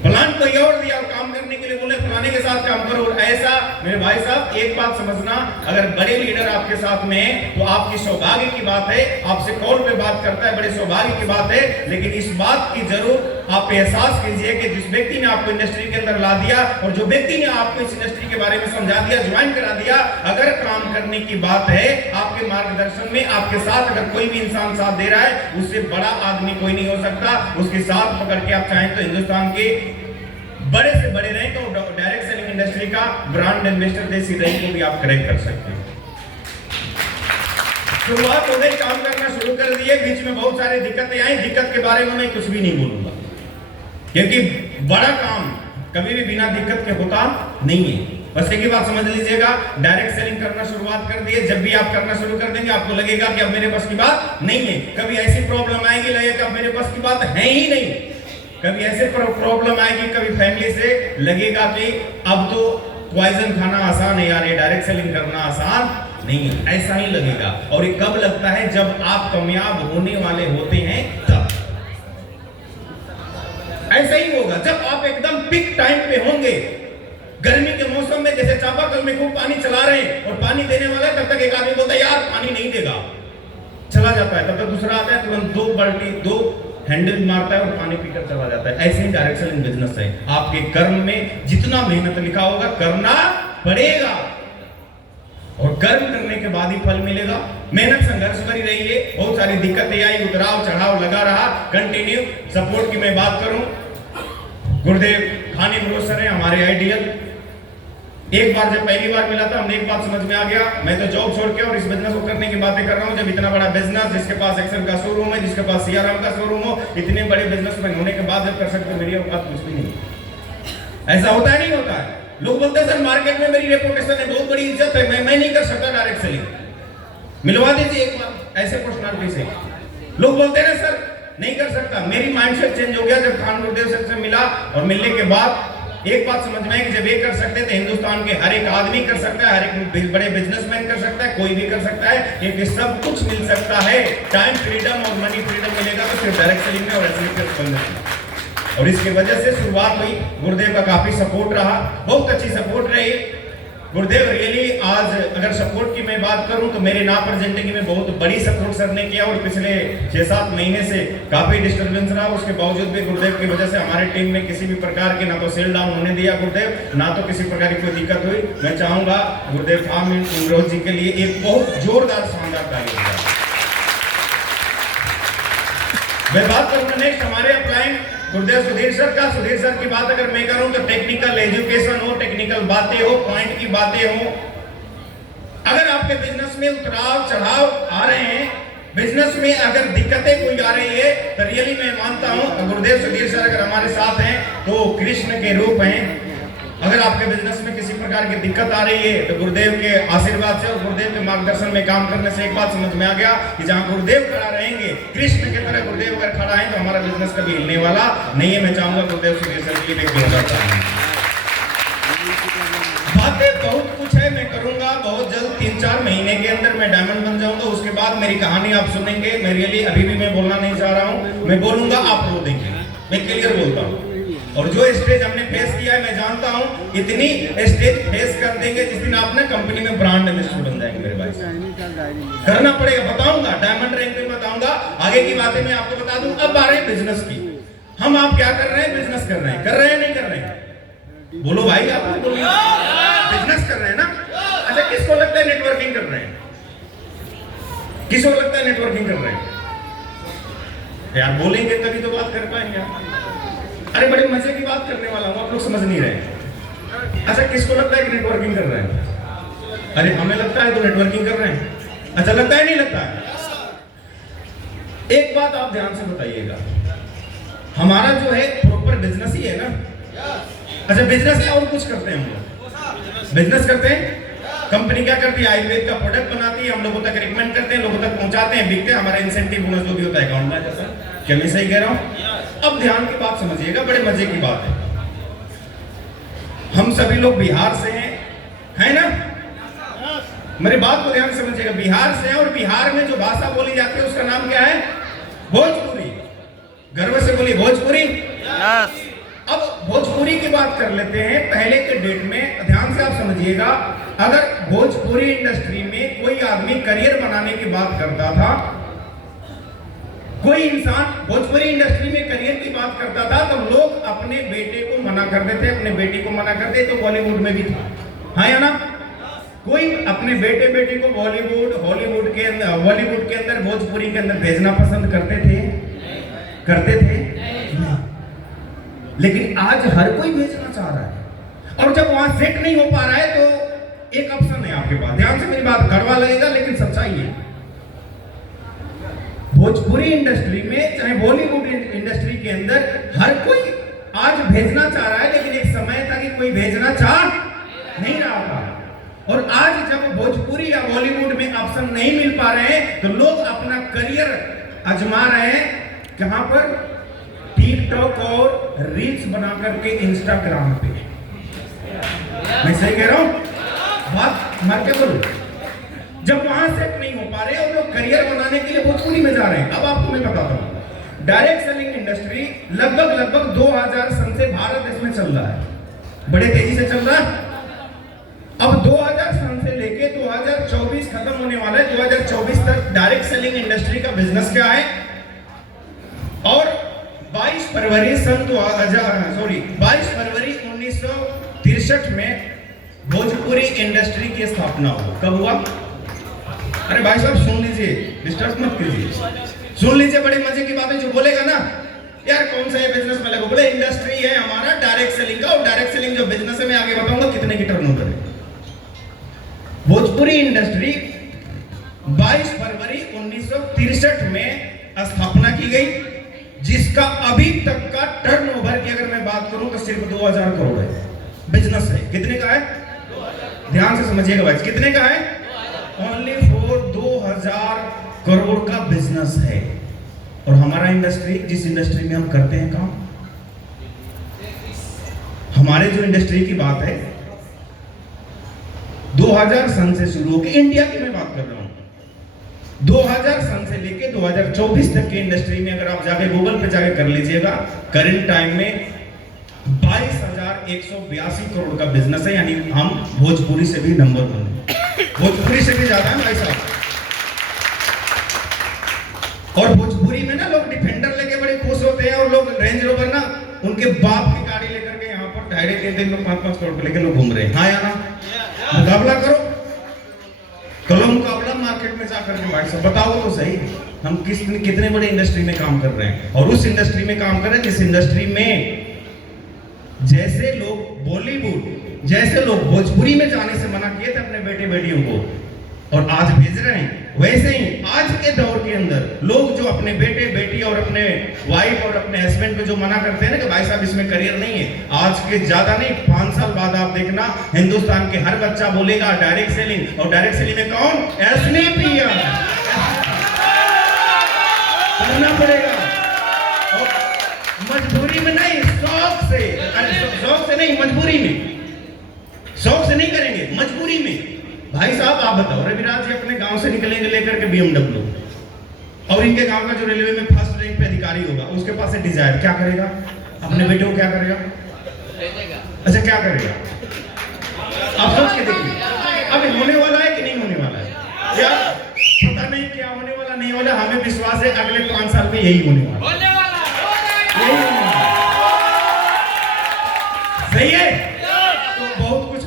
Plan कोई और दिया और काम करने के लिए बोले फलाने के साथ काम करो। ऐसा मेरे भाई साहब एक बात समझना, अगर बड़े लीडर आपके साथ में हैं तो आपकी सौभाग्य की बात है, आपसे कॉल पे बात करता है, बड़े सौभाग्य की बात है। लेकिन इस बात की जरूर आप एहसास कीजिए कि जिस व्यक्ति ने आपको इंडस्ट्री के अंदर ला दिया और जो व्यक्ति ने आपको इस इंडस्ट्री के बारे में समझा दिया, ज्वाइन करा दिया, अगर काम करने की बात है आपके मार्गदर्शन में, आपके साथ अगर कोई भी इंसान साथ दे रहा है, उससे बड़ा आदमी कोई नहीं हो सकता। उसके साथ पकड़ के आप चाहें तो हिंदुस्तान के बड़े से बड़े रैंक और डायरेक्ट सेलिंग इंडस्ट्री का ब्रांड एम्बेसडर जैसी रैंक को भी आप करेक्ट कर सकते हैं। शुरुआत हो गई, काम करना शुरू कर दिए, बीच में बहुत सारी दिक्कतें आई। दिक्कत के बारे में मैं कुछ भी नहीं बोलूंगा, क्योंकि बड़ा काम कभी भी बिना दिक्कत के होता नहीं है। बस एक ही बात समझ लीजिएगा, डायरेक्ट सेलिंग करना शुरुआत कर दिए। जब भी आप करना शुरू कर देंगे आपको लगेगा कि अब मेरे बस की बात नहीं है। कभी ऐसी प्रॉब्लम आएगी लगेगा अब मेरे बस की बात है ही नहीं। कभी ऐसे प्रॉब्लम आएगी, कभी फैमिली से लगेगा कि अब तो पॉइजन खाना आसान है यार, ये डायरेक्ट सेलिंग करना आसान नहीं है, ऐसा ही लगेगा। और ये कब लगता है? जब आप कामयाब होने वाले होते हैं तब ऐसा ही होगा। जब आप एकदम पिक टाइम पे होंगे, गर्मी के मौसम में जैसे चापाकल में खूब पानी चला रहे हैं और पानी देने वाला है, तब तक एक आदमी बोलता है यार पानी नहीं देगा, चला जाता है। तब तक दूसरा आता है, तुरंत दो बाल्टी दो हैंडल मारता है और पानी पीकर चला जाता है। ऐसे ही डायरेक्ट सेलिंग बिजनेस है। आपके कर्म में जितना मेहनत लिखा होगा करना पड़ेगा, और कर्म करने के बाद ही फल मिलेगा। मेहनत संघर्ष भरी रही है, बहुत सारी दिक्कतें आई, उतराव चढ़ाव लगा रहा, कंटिन्यू सपोर्ट की मैं बात करूं, गुरुदेव खानी सर है हमारे आइडियल। एक बार जब पहली बार मिला था, हमने एक बात समझ में आ गया, मैं तो जॉब छोड़ के और इस बिजनेस को करने की बातें कर रहा हूं। जब इतना बड़ा बिजनेस, जिसके पास एक्सेल का शोरूम है, जिसके पास सियाराम का शोरूम हो, इतने बड़े बिजनेसमैन होने के बाद जब कर सकते, मेरी औकात कुछ भी नहीं। ऐसा होता है नहीं होता है? लोग बोलते हैं सर मार्केट में मेरी रेपुटेशन है, बहुत बड़ी इज्जत है, मैं नहीं कर सकता डायरेक्ट सेलिंग। मिलवा दीजिए एक बार ऐसे पर्सनालिटी से। लोग बोलते हैं सर नहीं कर सकता। मेरी माइंडसेट चेंज हो गया जब खान गुरुदेव सर से मिला, और मिलने के बाद एक बात समझ में आई कि जब ये कर सकते थे, हिंदुस्तान के हर एक आदमी कर सकता है, हर एक बड़े बिजनेसमैन कर सकता है, कोई भी कर सकता है, क्योंकि सब कुछ मिल सकता है। टाइम फ्रीडम और मनी फ्रीडम मिलेगा तो सिर्फ डायरेक्ट सेलिंग में और एफिलिएट में। और इसकी वजह से शुरुआत हुई, गुरुदेव का काफी सपोर्ट रहा, बहुत अच्छी सपोर्ट रही। गुरुदेव रियली आज अगर सपोर्ट की मैं बात करूं तो मेरे ना पर जिंदगी में बहुत बड़ी सपोर्ट सर ने किया, और पिछले 6-7 महीने से काफी डिस्टर्बेंस रहा। उसके बावजूद भी गुरुदेव की वजह से हमारे टीम में किसी भी प्रकार के ना तो सेल डाउन होने दिया गुरुदेव, ना तो किसी प्रकार की कोई दिक्कत हुई। मैं चाहूंगा गुरुदेव फार्म इंद्रोज जी के लिए एक बहुत जोरदार शानदार ताली हो। मैं बात करूंगा नेक्स्ट हमारे अपलाइन गुरुदेव सुधीर सर का। सुधीर सर की बात अगर मैं करूं तो टेक्निकल एजुकेशन हो, टेक्निकल बातें हो, पॉइंट की बातें हो। अगर आपके बिजनेस में उतराव चढ़ाव आ रहे हैं, बिजनेस में अगर दिक्कतें कोई आ रही है, तो रियली मैं मानता हूं गुरुदेव सुधीर सर अगर हमारे साथ हैं तो कृष्ण के रूप हैं। अगर आपके बिजनेस में किसी प्रकार की दिक्कत आ रही है तो गुरुदेव के आशीर्वाद से और गुरुदेव के मार्गदर्शन में काम करने से एक बात समझ में आ गया कि जहां गुरुदेव खड़ा रहेंगे, कृष्ण की तरह गुरुदेव अगर खड़ा है तो हमारा बिजनेस कभी हिलने वाला नहीं है। मैं चाहूंगा गुरुदेव सुधीर सर के लिए एक जोरदार ताली। बातें बहुत कुछ है, मैं करूंगा बहुत जल्द, 3-4 महीने के अंदर मैं डायमंड बन जाऊंगा। उसके बाद मेरी कहानी आप सुनेंगे। मैं रियली अभी भी मैं बोलना नहीं चाह रहा हूं, मैं बोलूंगा आप रो देंगे, मैं क्लियर बोलता हूं। और जो स्टेज हमने फेस किया है, मैं जानता हूं इतनी स्टेज फेस कर देंगे जिस दिन आप ना कंपनी में ब्रांड एम्बेसडर बन जाएंगे मेरे भाई। करना पड़ेगा, बताऊंगा, डायमंड रैंक में बताऊंगा, आगे की बातें मैं आपको बता दूं। अब आ रहे हैं बिजनेस की, हम आप क्या कर रहे हैं? बिजनेस कर रहे हैं नहीं कर रहे हैं? बोलो भाई, आप बिजनेस कर रहे हैं ना? अच्छा, किसको लगता है नेटवर्किंग कर रहे हैं? किसको लगता है नेटवर्किंग कर रहे हैं? यार बोलेंगे तभी तो बात कर पाएंगे। अरे बड़े मजे की बात करने वाला हूं, आप लोग समझ नहीं रहे। अच्छा, किसको लगता है कि नेटवर्किंग कर रहे हैं? अरे हमें लगता है तो नेटवर्किंग कर रहे हैं। अच्छा, लगता है नहीं लगता है? एक बात आप ध्यान से बताइएगा, हमारा जो है प्रॉपर बिजनेस ही है ना। अच्छा, बिजनेस है और कुछ करते हैं हम लोग? बिजनेस करते हैं। कंपनी क्या करती है? आयुर्वेद का प्रोडक्ट बनाती है, हम लोगों तक रिकमेंड करते हैं, लोगों तक पहुंचाते हैं, बिकते हैं, हमारा इंसेंटिव बोनस जो भी होता है अकाउंट में आ जाता है। क्या मैं सही कह रहा हूं? अब ध्यान की बात समझिएगा, बड़े मजे की बात है। हम सभी लोग बिहार से हैं ना? मेरी बात को ध्यान से समझिएगा, बिहार से हैं, और बिहार में जो भाषा बोली जाती है उसका नाम क्या है? भोजपुरी। गर्व से बोलिए भोजपुरी। अब भोजपुरी की बात कर लेते हैं। पहले के डेट में ध्यान से आप समझिएगा, अगर भोजपुरी इंडस्ट्री में कोई आदमी करियर बनाने की बात करता था, कोई इंसान भोजपुरी इंडस्ट्री में करियर की बात करता था, तो लोग अपने बेटे को मना कर देते, अपने बेटी को मना करते। तो बॉलीवुड में भी था, हाँ या ना? कोई अपने बेटे बेटी को बॉलीवुड हॉलीवुड के अंदर भोजपुरी के अंदर भेजना पसंद करते थे? लेकिन आज हर कोई भेजना चाह रहा है, और जब वहां सेट नहीं हो पा रहा है तो एक ऑप्शन है आपके पास। ध्यान से मेरी बात, कड़वा लगेगा लेकिन सच्चाई है। भोजपुरी इंडस्ट्री में चाहे बॉलीवुड इंडस्ट्री के अंदर हर कोई आज भेजना चाह रहा है, लेकिन एक समय था कि कोई भेजना चाह नहीं रहा था। और आज जब भोजपुरी या बॉलीवुड में ऑप्शन नहीं मिल पा रहे हैं, तो लोग अपना करियर आजमा रहे हैं कहां पर? टिकटॉक और रील्स बना करके इंस्टाग्राम पे। मैं सही कह रहा हूं? बात मार के बोलो। जब वहां सेट नहीं हो पा रहे और लोग करियर बनाने के लिए भोजपुरी में जा रहे हैं। अब आपको मैं बताता हूं, डायरेक्ट सेलिंग इंडस्ट्री लगभग 2000 सन से भारत देश में चल रहा है, बड़े तेजी से चल रहा है। अब 2000 सन से लेके 2024 खत्म होने वाला है, 2024 तक डायरेक्ट सेलिंग इंडस्ट्री का बिजनेस क्या है? और 22 फरवरी 1963 में भोजपुरी इंडस्ट्री की स्थापना हुई। कब हुआ? अरे भाई साहब सुन लीजिए, डिस्टर्ब मत कीजिए, सुन लीजिए। बड़े मजे की बात है, जो बोलेगा ना यार कौन सा ये बिजनेस में लगा, बोले इंडस्ट्री है हमारा डायरेक्ट सेलिंग का, और डायरेक्ट सेलिंग जो बिजनेस है मैं आगे बताऊंगा कितने की टर्नओवर है। भोजपुरी इंडस्ट्री 22 फरवरी 1963 में स्थापना की गई, जिसका अभी तक का टर्नओवर की अगर मैं बात करूं तो सिर्फ 2000 करोड़ है बिजनेस है। कितने का है? ध्यान से समझिएगा भाई, कितने का है? ओनली फॉर 2000 करोड़ का बिजनेस है। और हमारा इंडस्ट्री, जिस इंडस्ट्री में हम करते हैं काम, हमारे जो इंडस्ट्री की बात है 2000 सन से शुरू होकर, इंडिया की मैं बात कर रहा हूं, 2000 सन से लेके 2024 तक की इंडस्ट्री में अगर आप जाके गूगल पे जाके कर लीजिएगा, करंट टाइम में 22,182 करोड़ का बिजनेस है। यानी हम भोजपुरी से भी नंबर 1 है, भोजपुरी से भी ज्यादा है भाई साहब। और भोजपुरी में ना लोग डिफेंडर लेके बड़े खुश होते हैं, और लोग रेंज रोवर ना उनके बाप की गाड़ी लेकर के यहाँ पर 2.5-3 में 5-5 करोड़ लेके लोग घूम रहे हैं, हाँ या ना? मुकाबला करो, कलो मुकाबला मार्केट में जाकर के भाई साहब बताओ तो सही, हम कितने बड़े इंडस्ट्री में काम कर रहे हैं। और उस इंडस्ट्री में काम कर रहे हैं जिस इंडस्ट्री में जैसे लोग बॉलीवुड, जैसे लोग भोजपुरी में जाने से मना किए थे अपने बेटे बेटियों को, और आज भेज रहे हैं, वैसे ही आज के दौर के अंदर लोग जो अपने बेटे बेटी और अपने वाइफ और अपने हस्बैंड को जो मना करते हैं ना कि भाई साहब इसमें करियर नहीं है, आज के ज्यादा नहीं 5 साल बाद आप देखना हिंदुस्तान के हर बच्चा बोलेगा डायरेक्ट सेलिंग। और डायरेक्ट सेलिंग में कौन? एसनीपी करना पड़ेगा, और मजबूरी में नहीं, शौक से। शौक से नहीं, मजबूरी में। शौक से नहीं करेंगे, मजबूरी में। भाई साहब आप बताओ, रविराज जी अपने गांव से निकलेंगे लेकर के BMW, और इनके गांव का जो रेलवे में फर्स्ट रैंक पे अधिकारी होगा, उसके पास से डिजायर, क्या करेगा? अपने बेटे को क्या करेगा? अच्छा क्या करेगा? आप सोच के देखिए, अब होने वाला है कि नहीं होने वाला है? क्या पता नहीं क्या होने वाला, नहीं वाला, हमें विश्वास है अगले 5 साल में यही होने वाला, यही होने वाला। सही है? तो बहुत कुछ